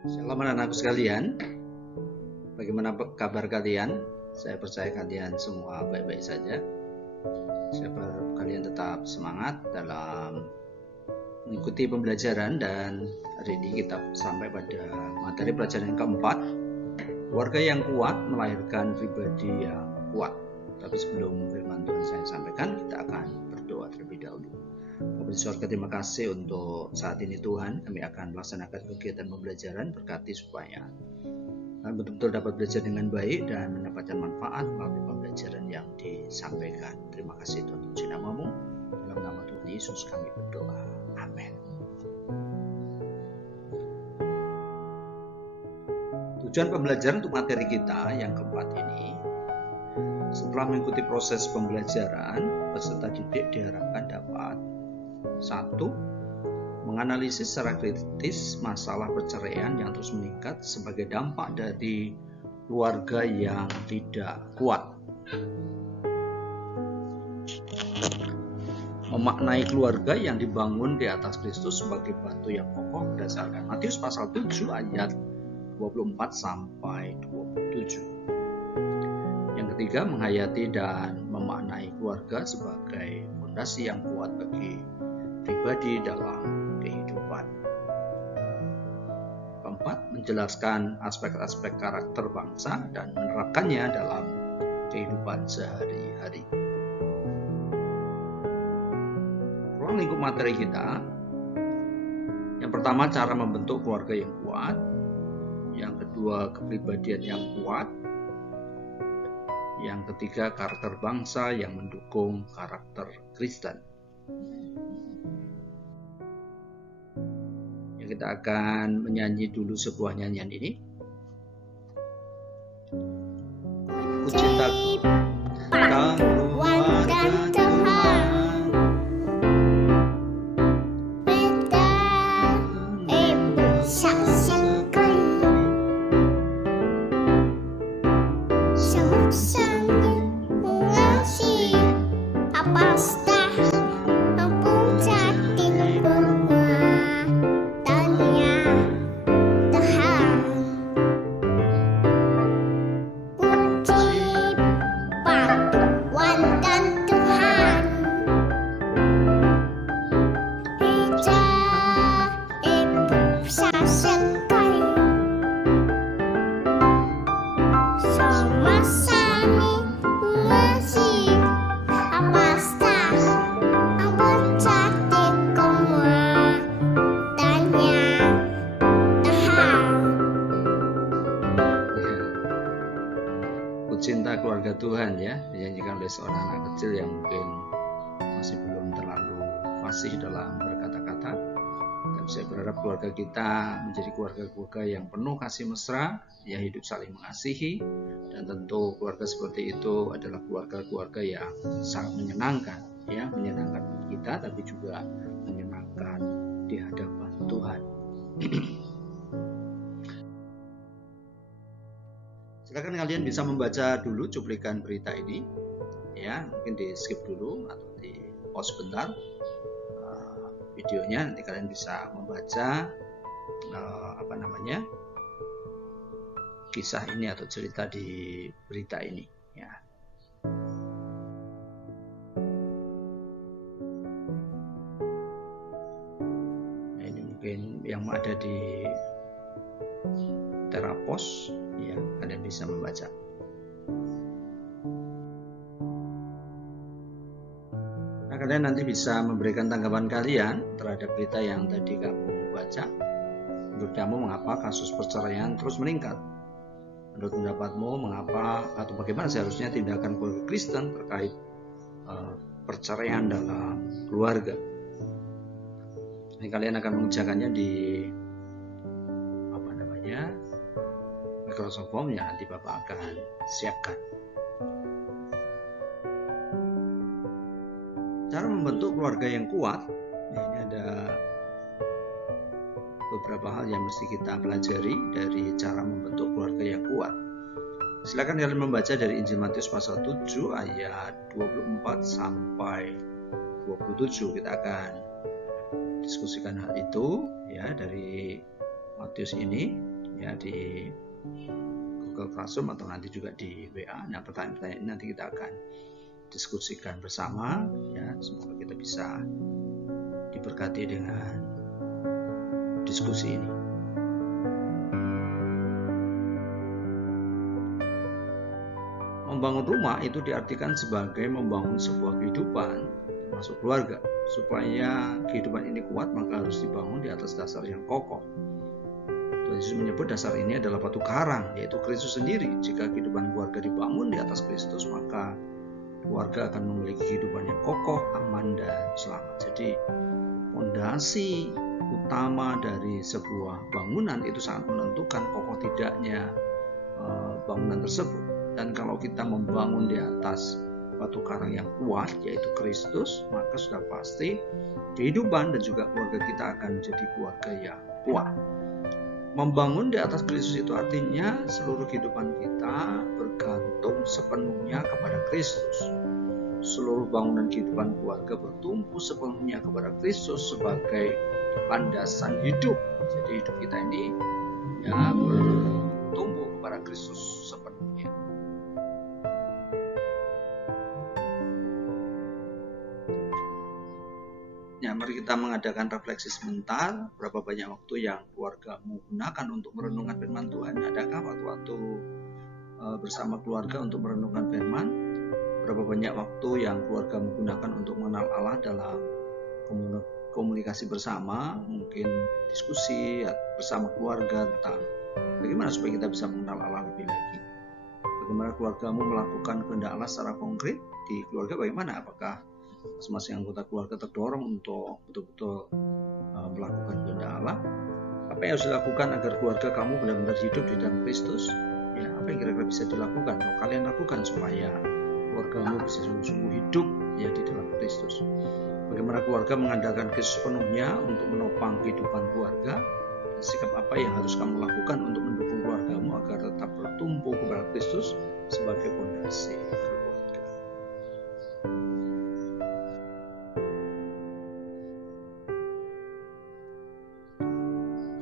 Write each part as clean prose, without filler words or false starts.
Shalom anak-anakku sekalian, bagaimana kabar kalian? Saya percaya kalian semua baik-baik saja. Saya berharap kalian tetap semangat dalam mengikuti pembelajaran, dan hari ini kita sampai pada materi pelajaran yang keempat, keluarga yang kuat melahirkan pribadi yang kuat. Tapi sebelum firman Tuhan saya sampaikan, kita akan berdoa terlebih dahulu. Bapak di surga, terima kasih untuk saat ini Tuhan. Kami akan melaksanakan kegiatan pembelajaran, berkati supaya kami betul-betul dapat belajar dengan baik dan mendapatkan manfaat melalui pembelajaran yang disampaikan. Terima kasih Tuhan, puji nama-Mu. Dalam nama Tuhan Yesus kami berdoa. Amin. Tujuan pembelajaran untuk materi kita yang keempat ini, setelah mengikuti proses pembelajaran, peserta didik diharapkan dapat: 1. Menganalisis secara kritis masalah perceraian yang terus meningkat sebagai dampak dari keluarga yang tidak kuat. Memaknai keluarga yang dibangun di atas Kristus sebagai batu yang kokoh berdasarkan Matius pasal 7 ayat 24 sampai 27. Yang ketiga, menghayati dan memaknai keluarga sebagai fondasi yang kuat bagi pribadi dalam kehidupan. Keempat, menjelaskan aspek-aspek karakter bangsa dan menerapkannya dalam kehidupan sehari-hari. Ruang lingkup materi kita, yang pertama cara membentuk keluarga yang kuat, yang kedua kepribadian yang kuat, yang ketiga karakter bangsa yang mendukung karakter Kristen. Kita akan menyanyi dulu sebuah nyanyian ini. Ku cinta Tuhan dan Tuhan, beda ibu saksikan sama-sama mengasihi apa stah mampu jadi cinta keluarga Tuhan, ya, dinyanyikan oleh seorang anak kecil yang mungkin masih belum terlalu fasih dalam berkata-kata. Dan saya berharap keluarga kita menjadi keluarga-keluarga yang penuh kasih mesra, yang hidup saling mengasihi, dan tentu keluarga seperti itu adalah keluarga-keluarga yang sangat menyenangkan, ya, menyenangkan bagi kita, tapi juga menyenangkan di hadapan Tuhan. Silakan kalian bisa membaca dulu cuplikan berita ini, ya, mungkin di skip dulu atau di pause bentar videonya, nanti kalian bisa membaca kisah ini atau cerita di berita ini, ya. Nah, ini mungkin yang ada di Terapos, ya, kalian bisa membaca. Nah, kalian nanti bisa memberikan tanggapan kalian terhadap berita yang tadi kamu baca. Menurut kamu, mengapa kasus perceraian terus meningkat? Menurut pendapatmu, mengapa atau bagaimana seharusnya tindakan keluarga Kristen terkait perceraian dalam keluarga? Ini kalian akan mengerjakannya di Microsoft Form yang nanti Bapak akan siapkan. Cara membentuk keluarga yang kuat, ini ada beberapa hal yang mesti kita pelajari dari cara membentuk keluarga yang kuat. Silakan kalian membaca dari Injil Matius pasal 7 ayat 24 sampai 27. Kita akan diskusikan hal itu, ya, dari Matius ini. ya di Google Classroom atau nanti juga di WA. Nah, pertanyaan-pertanyaan ini nanti kita akan diskusikan bersama, ya. Semoga kita bisa diberkati dengan diskusi ini. Membangun rumah itu diartikan sebagai membangun sebuah kehidupan, termasuk keluarga. Supaya kehidupan ini kuat, maka harus dibangun di atas dasar yang kokoh. Tuhan Yesus menyebut dasar ini adalah batu karang, yaitu Kristus sendiri. Jika kehidupan keluarga dibangun di atas Kristus, maka keluarga akan memiliki kehidupan yang kokoh, aman, dan selamat. Jadi, fondasi utama dari sebuah bangunan itu sangat menentukan kokoh tidaknya bangunan tersebut. Dan kalau kita membangun di atas batu karang yang kuat, yaitu Kristus, maka sudah pasti kehidupan dan juga keluarga kita akan menjadi keluarga yang kuat. Membangun di atas Kristus itu artinya seluruh kehidupan kita bergantung sepenuhnya kepada Kristus. Seluruh bangunan kehidupan keluarga bertumpu sepenuhnya kepada Kristus sebagai landasan hidup. Jadi hidup kita ini ya bertumpu kepada Kristus sepenuhnya. Ya, mari kita mengadakan refleksi sebentar. Berapa banyak waktu yang keluargamu gunakan untuk merenungkan firman Tuhan? Adakah waktu-waktu bersama keluarga untuk merenungkan firman? Berapa banyak waktu yang keluargamu gunakan untuk mengenal Allah dalam komunikasi bersama? Mungkin diskusi bersama keluarga tentang bagaimana supaya kita bisa mengenal Allah lebih lagi. Bagaimana keluargamu melakukan kehendak Allah secara konkret di keluarga? Bagaimana? Apakah masing-masing anggota keluarga terdorong untuk betul-betul melakukan kehendak Allah? Apa yang harus dilakukan agar keluarga kamu benar-benar hidup di dalam Kristus? Ya, apa yang kira-kira bisa dilakukan atau kalian lakukan supaya keluargamu bisa sungguh-sungguh hidup ya di dalam Kristus? Bagaimana keluarga mengandalkan Kristus penuhnya untuk menopang kehidupan keluarga? Dan sikap apa yang harus kamu lakukan untuk mendukung keluargamu agar tetap bertumpu kepada Kristus sebagai fondasi keluarga?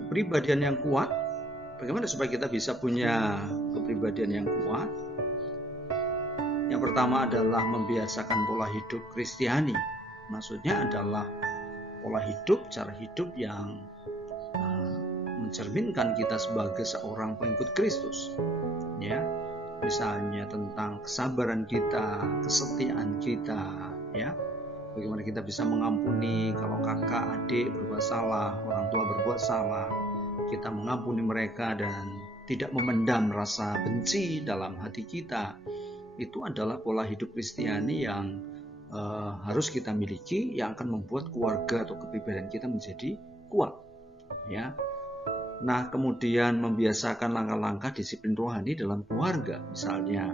Kepribadian yang kuat. Bagaimana supaya kita bisa punya kepribadian yang kuat? Yang pertama adalah membiasakan pola hidup Kristiani. Maksudnya adalah pola hidup, cara hidup yang mencerminkan kita sebagai seorang pengikut Kristus. Ya, misalnya tentang kesabaran kita, kesetiaan kita, ya. Bagaimana kita bisa mengampuni kalau kakak, adik berbuat salah, orang tua berbuat salah. Kita mengampuni mereka dan tidak memendam rasa benci dalam hati kita. Itu adalah pola hidup Kristiani yang harus kita miliki, yang akan membuat keluarga atau kepribadian kita menjadi kuat. Ya. Nah, kemudian membiasakan langkah-langkah disiplin rohani dalam keluarga. Misalnya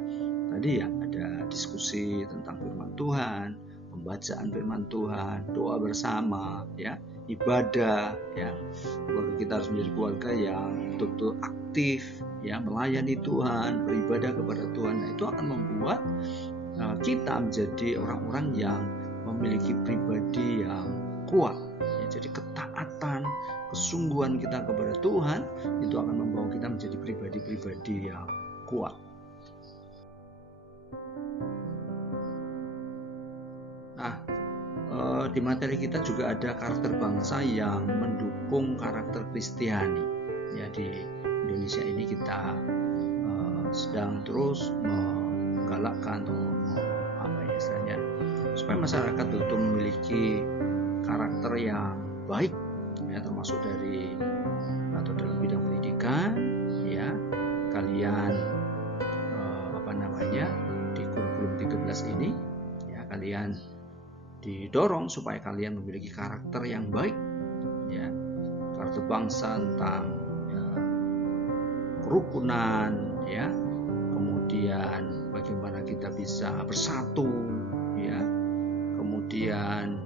tadi ya ada diskusi tentang firman Tuhan, pembacaan firman Tuhan, doa bersama, ya, ibadah, ya. Keluarga kita harus menjadi keluarga yang betul-betul aktif, ya, melayani Tuhan, beribadah kepada Tuhan. Nah, itu akan membuat kita menjadi orang-orang yang memiliki pribadi yang kuat. Ya, jadi ketaatan, kesungguhan kita kepada Tuhan itu akan membawa kita menjadi pribadi-pribadi yang kuat. Di materi kita juga ada karakter bangsa yang mendukung karakter Kristiani. Ya, di Indonesia ini kita sedang terus menggalakkan atau istilahnya supaya masyarakat betul memiliki karakter yang baik, ya, termasuk dari atau dalam bidang pendidikan, ya. Kalian di kurikulum 13 ini, ya, kalian didorong supaya kalian memiliki karakter yang baik, ya, karakter bangsa tentang kerukunan, ya, kemudian bagaimana kita bisa bersatu, ya, kemudian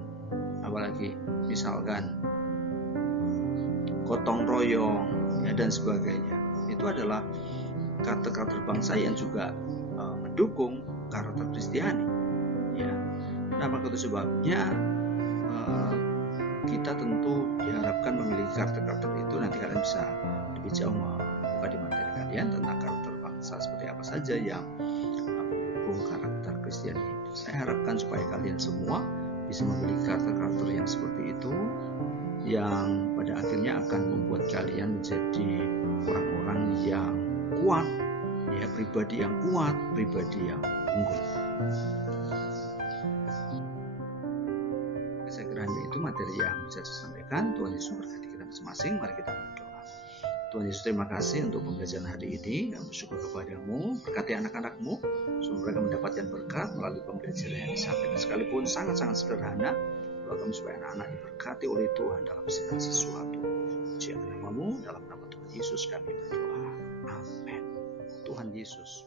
apalagi misalkan gotong royong, ya, dan sebagainya. Itu adalah karakter-karakter bangsa yang juga mendukung karakter Kristiani, ya. Nah, maka itu sebabnya kita tentu diharapkan memiliki karakter-karakter itu. Nanti kalian bisa lebih jauh terbuka di materi kalian tentang karakter bangsa seperti apa saja yang mendukung karakter Kristiani. Saya harapkan supaya kalian semua bisa memiliki karakter-karakter yang seperti itu, yang pada akhirnya akan membuat kalian menjadi orang-orang yang kuat, ya, pribadi yang kuat, pribadi yang unggul. Saya kira hanya itu materi yang bisa saya sampaikan. Tuhan Yesus berkati kita masing-masing. Mari kita berdoa. Tuhan Yesus, terima kasih untuk pembelajaran hari ini, dan bersyukur kepadamu. Berkati anak-anakmu supaya mereka mendapatkan berkat melalui pembelajaran yang disampaikan, sekalipun sangat-sangat sederhana. Doakan supaya anak-anak diberkati oleh Tuhan dalam segala sesuatu. Puji namamu, dalam nama Tuhan Yesus kami berdoa. Amin. Tuhan Yesus